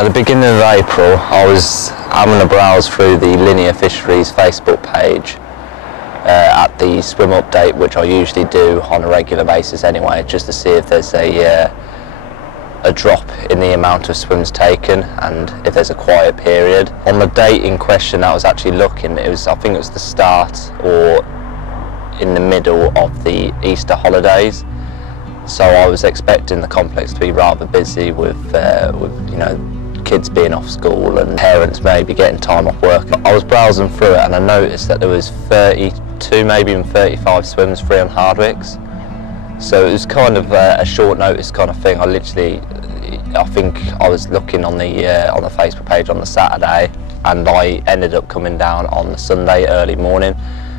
At the beginning of April, I was having a browse through the Linear Fisheries Facebook page at the swim update, which I usually do on a regular basis anyway, just to see if there's a drop in the amount of swims taken and if there's a quiet period. On the date in question I was actually looking, I think it was the start or in the middle of the Easter holidays. So I was expecting the complex to be rather busy with you know, kids being off school and parents maybe getting time off work. I was browsing through it and I noticed that there was 32, maybe even 35 swims free on Hardwick's. So it was kind of a short notice kind of thing. I think I was looking on the Facebook page on the Saturday, and I ended up coming down on the Sunday early morning.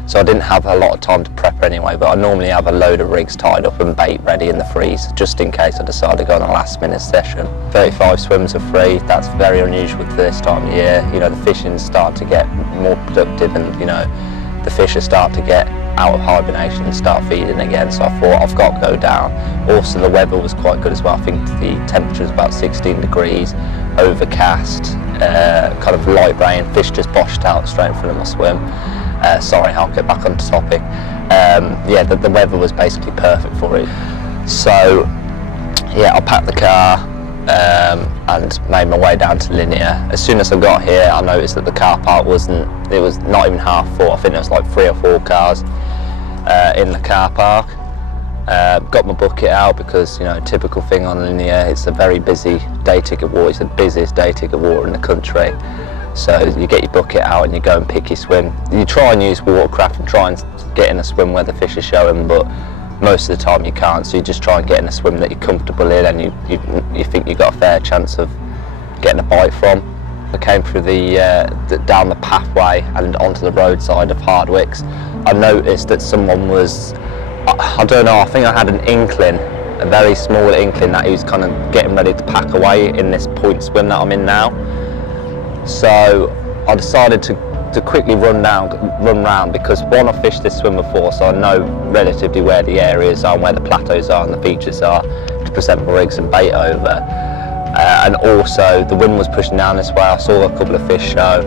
So I didn't have a lot of time to prep anyway, but I normally have a load of rigs tied up and bait ready in the freeze, just in case I decide to go on a last minute session. 35 swims are free. That's very unusual for this time of year. You know, the fishing's starting to get more productive and, you know, the fish are starting to get out of hibernation and start feeding again, so I thought I've got to go down. Also the weather was quite good as well. I think the temperature was about 16 degrees, overcast, kind of light rain, fish just boshed out straight in front of my swim. Sorry, I'll get back on topic. Yeah, the weather was basically perfect for it. So yeah, I packed the car and made my way down to Linear. As soon as I got here, I noticed that the car park it was not even half full. I think there was like 3 or 4 cars in the car park. Got my bucket out because, you know, typical thing on Linear, it's a very busy day ticket water. It's the busiest day ticket water in the country. So you get your bucket out and you go and pick your swim. You try and use watercraft and try and get in a swim where the fish are showing, but most of the time you can't, so you just try and get in a swim that you're comfortable in and you think you've got a fair chance of getting a bite from. I came through down the pathway and onto the roadside of Hardwick's. I noticed that someone was, I don't know, I think I had an inkling, a very small inkling that he was kind of getting ready to pack away in this point swim that I'm in now. So I decided to quickly run round because one, I fished this swim before, so I know relatively where the areas are and where the plateaus are and the features are to present my rigs and bait over. And also the wind was pushing down this way. I saw a couple of fish show,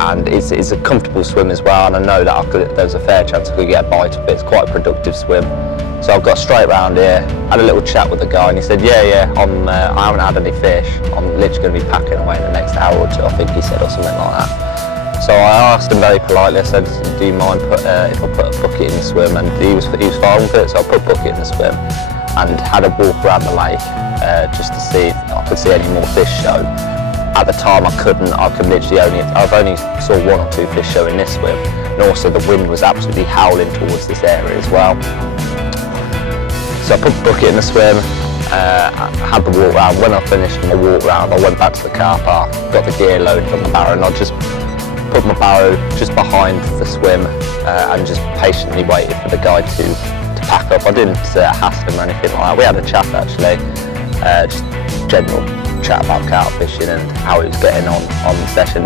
and it's a comfortable swim as well, and I know that there's a fair chance I could get a bite of it. It's quite a productive swim. So I've got straight round here, had a little chat with the guy, and he said, yeah, I haven't had any fish. I'm literally going to be packing away in the next hour or 2, I think he said, or something like that. So I asked him very politely, I said, do you mind if I put a bucket in the swim? And he was fine with it, so I put a bucket in the swim and had a walk around the lake just to see if I could see any more fish show. At the time I couldn't, I've only saw 1 or 2 fish show in this swim, and also the wind was absolutely howling towards this area as well. So I put the bucket in the swim, I had the walk round. When I finished my walk round, I went back to the car park, got the gear loaded on the barrow, and I just put my barrow just behind the swim and just patiently waited for the guy to pack up. I didn't hassle him or anything like that. We had a chat actually, just general chat about carp fishing and how he was getting on the session,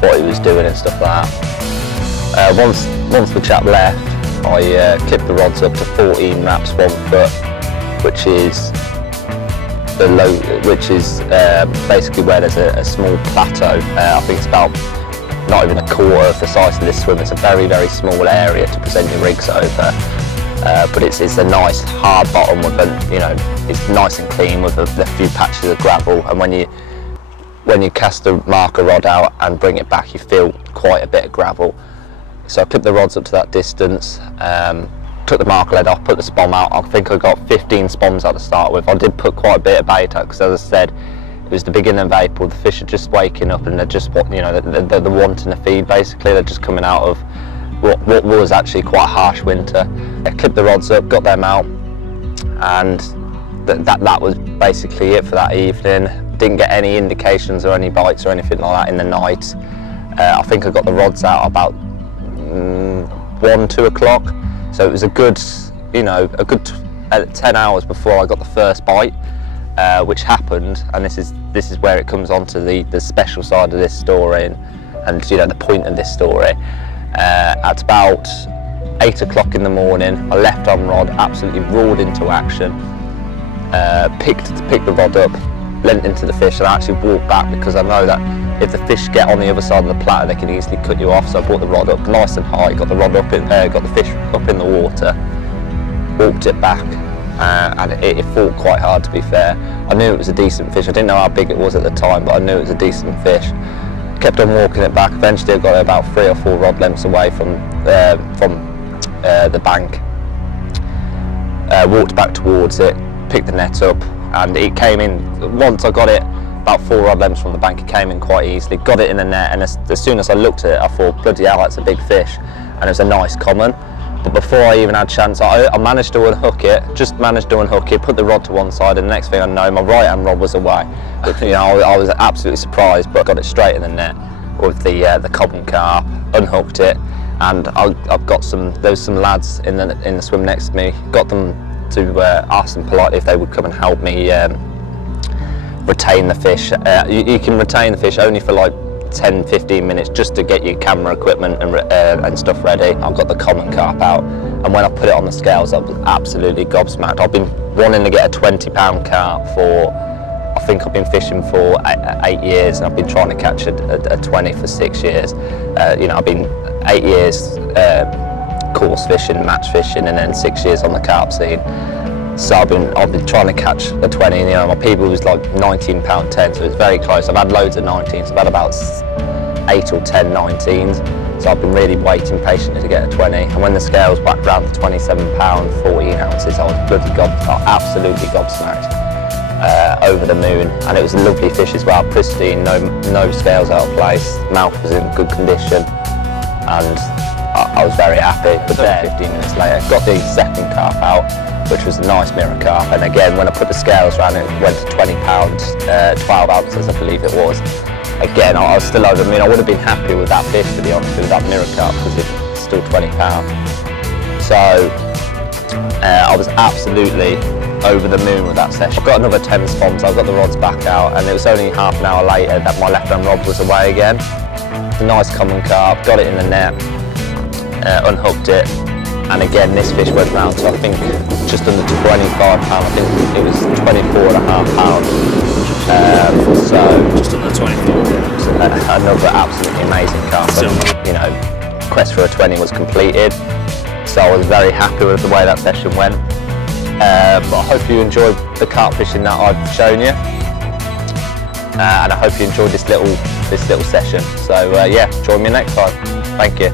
what he was doing and stuff like that. Once the chap left, I clipped the rods up to 14 wraps 1 foot, which is basically where there's a small plateau. I think it's about not even a quarter of the size of this swim. It's a very, very small area to present your rigs over, but it's a nice hard bottom with it's nice and clean with a few patches of gravel, and when you cast the marker rod out and bring it back, you feel quite a bit of gravel. So I clipped the rods up to that distance, took the marker lead off, put the spom out. I think I got 15 spoms out to start with. I did put quite a bit of bait out because, as I said, it was the beginning of April. The fish are just waking up and they're just, they're wanting to feed basically. They're just coming out of what was actually quite a harsh winter. I clipped the rods up, got them out, and that was basically it for that evening. Didn't get any indications or any bites or anything like that in the night. I think I got the rods out about 1, 2 o'clock. So it was a good 10 hours before I got the first bite, which happened, and this is where it comes on to the special side of this story and the point of this story. At about 8 o'clock in the morning, I left on rod, absolutely roared into action, picked the rod up, leant into the fish and I actually walked back because I know that if the fish get on the other side of the platter, they can easily cut you off. So I brought the rod up nice and high, got the rod up in got the fish up in the water, walked it back, and it fought quite hard, to be fair. I knew it was a decent fish. I didn't know how big it was at the time, but I knew it was a decent fish. Kept on walking it back. Eventually I got it about 3 or 4 rod lengths away from the bank. Walked back towards it, picked the net up, and it came in. Once I got it about 4 rod lengths from the bank, it came in quite easily. Got it in the net, and as soon as I looked at it, I thought, bloody hell, that's a big fish. And it was a nice common. But before I even had a chance, I managed to unhook it, just managed to unhook it, put the rod to one side, and the next thing I know, my right hand rod was away. But, you know, I was absolutely surprised, but got it straight in the net with the common carp, unhooked it, and I've got there was some lads in the swim next to me, got them to ask them politely if they would come and help me retain the fish. You can retain the fish only for like 10-15 minutes just to get your camera equipment and stuff ready. I've got the common carp out, and when I put it on the scales I was absolutely gobsmacked. I've been wanting to get a 20-pound carp for, I think I've been fishing for 8 years, and I've been trying to catch a 20 for 6 years. You know, I've been 8 years course fishing, match fishing, and then 6 years on the carp scene. So I've been trying to catch a 20, you know, my PB was like 19 pound 10, so it's very close. I've had loads of 19s, I've had about 8 or 10 19s, so I've been really waiting patiently to get a 20. And when the scales back round to 27 pound 14 ounces, I was absolutely gobsmacked, over the moon. And it was a lovely fish as well, pristine, no scales out of place, mouth was in good condition, and I was very happy. But then 15 minutes later, got the second carp out, which was a nice mirror carp, and again when I put the scales around it went to 20 pounds, 12 ounces I believe it was. Again I was still over, I mean I would have been happy with that fish, to be honest, with that mirror carp, because it's still 20 pounds. So I was absolutely over the moon with that session. I've got another 10 spons, I've got the rods back out, and it was only half an hour later that my left hand rod was away again. A nice common carp, got it in the net, unhooked it. And again, this fish went round to, I think, just under 25 pounds. I think it was 24.5 pounds. So just under 24. Another absolutely amazing carp. You know, quest for a 20 was completed. So I was very happy with the way that session went. But I hope you enjoyed the carp fishing that I've shown you. And I hope you enjoyed this little session. So yeah, join me next time. Thank you.